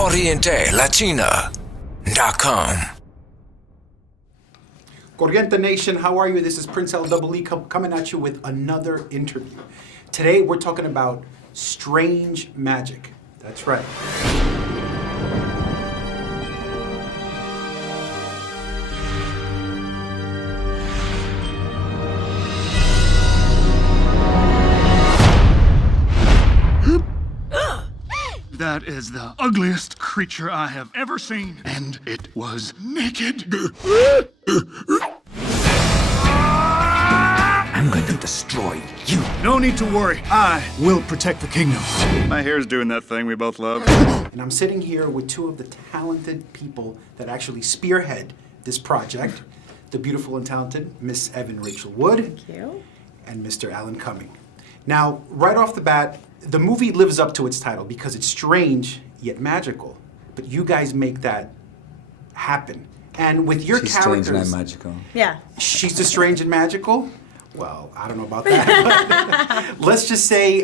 OrienteLatina.com. Corriente Nation, how are you? This is Prince LEE coming at you with another interview. Today we're talking about strange magic. That's right. That is the ugliest creature I have ever seen, and it was naked. I'm going to destroy you. No need to worry. I will protect the kingdom. My hair's doing that thing we both love. And I'm sitting here with two of the talented people that actually spearhead this project. The beautiful and talented Miss Evan Rachel Wood. Thank you. And Mr. Alan Cumming. Now, right off the bat, the movie lives up to its title because it's strange yet magical. But you guys make that happen. And with your She's characters... strange and I'm magical. Yeah. She's the strange and magical? Well, I don't know about that. But let's just say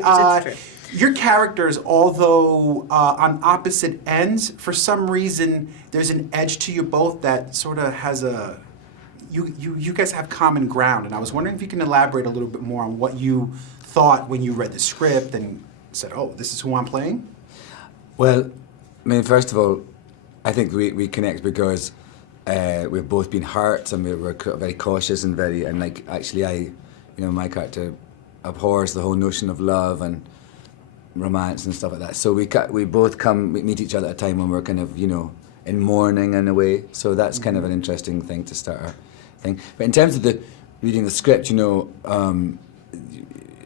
your characters, although on opposite ends, for some reason, there's an edge to you both that sort of has a... You guys have common ground. And I was wondering if you can elaborate a little bit more on what you thought when you read the script and said, oh, this is who I'm playing? Well, I mean, first of all, I think we connect because we've both been hurt and we're very cautious and actually my character abhors the whole notion of love and romance and stuff like that. So we both meet each other at a time when we're kind of, in mourning in a way. So that's kind of an interesting thing to start our thing. But in terms of reading the script,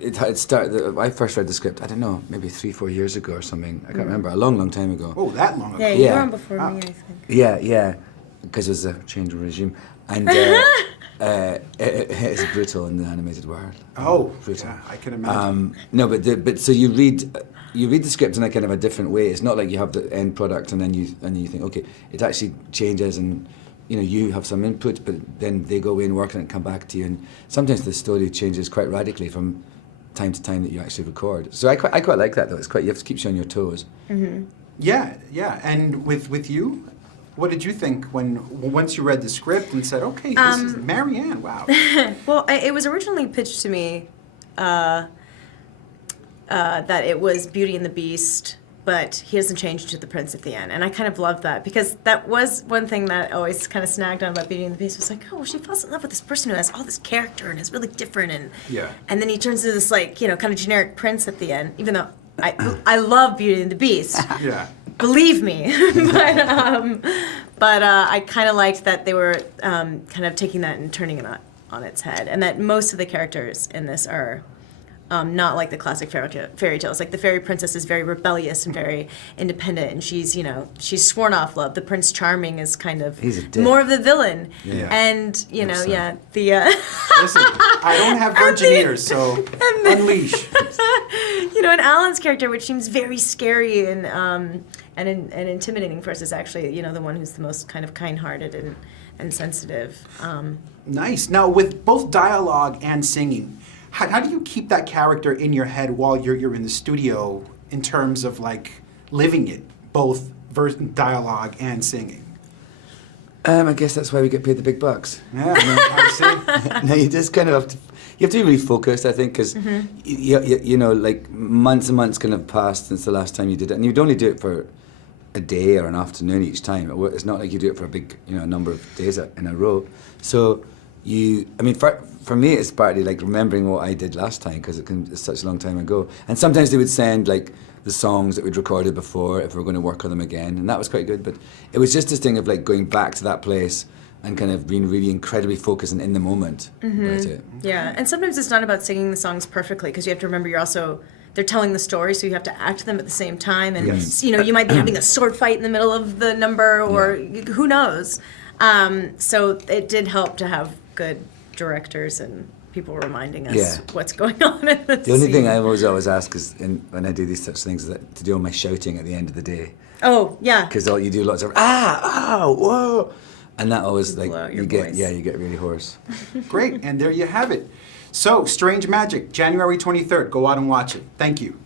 it started. I first read the script, I don't know, maybe 3-4 years ago or something. I can't remember, a long time ago. Oh, that long ago. Yeah, you were on before me, I think. Yeah, because it was a change of regime. And it's brutal in the animated world. Oh, brutal. Yeah, I can imagine. No, but so you read the script in a kind of a different way. It's not like you have the end product and then you think, okay, it actually changes and you have some input, but then they go away and work on it and come back to you. And sometimes the story changes quite radically from time to time that you actually record. So I quite like that though. You have to keep you on your toes. Mm-hmm. Yeah. And with you, what did you think once you read the script and said, okay, this is Marianne, wow. Well, it was originally pitched to me that it was Beauty and the Beast, but he doesn't change to the prince at the end. And I kind of loved that because that was one thing that always kind of snagged on about Beauty and the Beast. Was like, oh, she falls in love with this person who has all this character and is really different. And then he turns into this kind of generic prince at the end, even though I love Beauty and the Beast. Yeah. Believe me. but I kind of liked that they were kind of taking that and turning it on its head. And that most of the characters in this are not like the classic fairy tales. Like the fairy princess is very rebellious and very independent, and she's sworn off love. The Prince Charming is kind of more of the villain, and the Listen, I don't have virgin ears, so unleash. And Alan's character, which seems very scary and intimidating for us, is actually the one who's the most kind of kind-hearted and sensitive. Nice. Now, with both dialogue and singing, how do you keep that character in your head while you're in the studio in terms of living it, both dialogue and singing? I guess that's why we get paid the big bucks. Yeah, I see. No, you just kind of have to be really focused, I think, because months and months kind of passed since the last time you did it, and you'd only do it for a day or an afternoon each time. It's not like you do it for a big number of days in a row. So for me, it's partly remembering what I did last time because it's such a long time ago. And sometimes they would send the songs that we'd recorded before if we were going to work on them again, and that was quite good. But it was just this thing of going back to that place and kind of being really incredibly focused and in the moment about it. Yeah, and sometimes it's not about singing the songs perfectly because you have to remember they're telling the story, so you have to act them at the same time, and you might be having a sword fight in the middle of the number, or who knows. So it did help to have good directors and people reminding us what's going on in the The only thing I always ask is when I do these such things is to do all my shouting at the end of the day. Oh, yeah. Because you do lots of whoa, and that always you get really hoarse. Great, and there you have it. So, Strange Magic, January 23rd. Go out and watch it. Thank you.